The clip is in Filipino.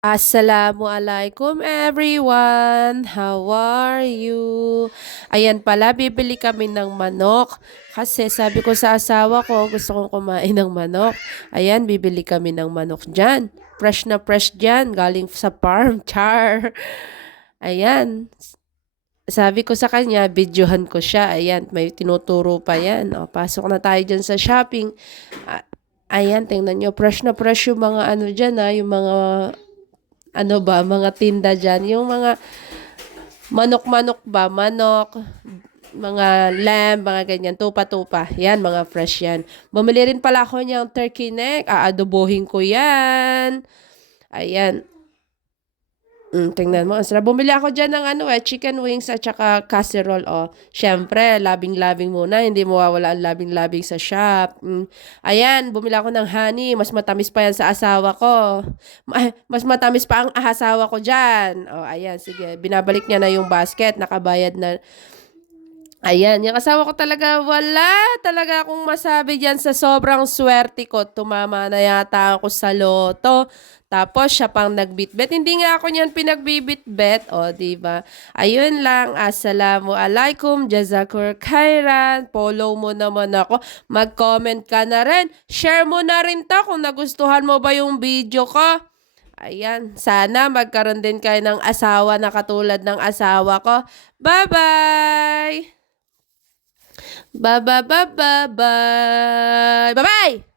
Assalamualaikum everyone! How are you? Ayan pala, bibili kami ng manok. Kasi sabi ko sa asawa ko, gusto kong kumain ng manok. Ayan, bibili kami ng manok dyan. Fresh na fresh dyan, galing sa farm. Char! Ayan, sabi ko sa kanya, videohan ko siya. Ayan, may tinuturo pa yan. O, pasok na tayo dyan sa shopping. Ayan, tingnan nyo, fresh na fresh yung mga ano dyan yung mga mga tinda dyan, yung mga manok-manok ba, manok, mga lamb, mga ganyan, tupa-tupa. Yan, mga fresh yan. Bumili rin pala ako niyang turkey neck. Aadobohin ko yan. Ayan. Tingnan mo. Ang sarap. Bumili ako dyan ng chicken wings at saka casserole. Syempre, labing-labing muna. Hindi mawawala ang labing-labing sa shop. Ayan, bumili ako ng honey. Mas matamis pa yan sa asawa ko. Mas matamis pa ang asawa ko dyan. Ayan, sige. Binabalik niya na yung basket. Nakabayad na. Ayan, yung asawa ko talaga, wala talaga akong masabi dyan sa sobrang swerte ko. Tumama na yata ako sa loto. Tapos, siya pang nagbitbet. Hindi nga ako niyan pinagbibitbet. Diba? Ayun lang. Assalamualaikum. Jazakur khairan. Follow mo naman ako. Mag-comment ka na rin. Share mo na rin to kung nagustuhan mo ba yung video ko. Ayan. Sana magkaroon din kayo ng asawa na katulad ng asawa ko. Bye-bye! Bye bye bye bye bye bye bye.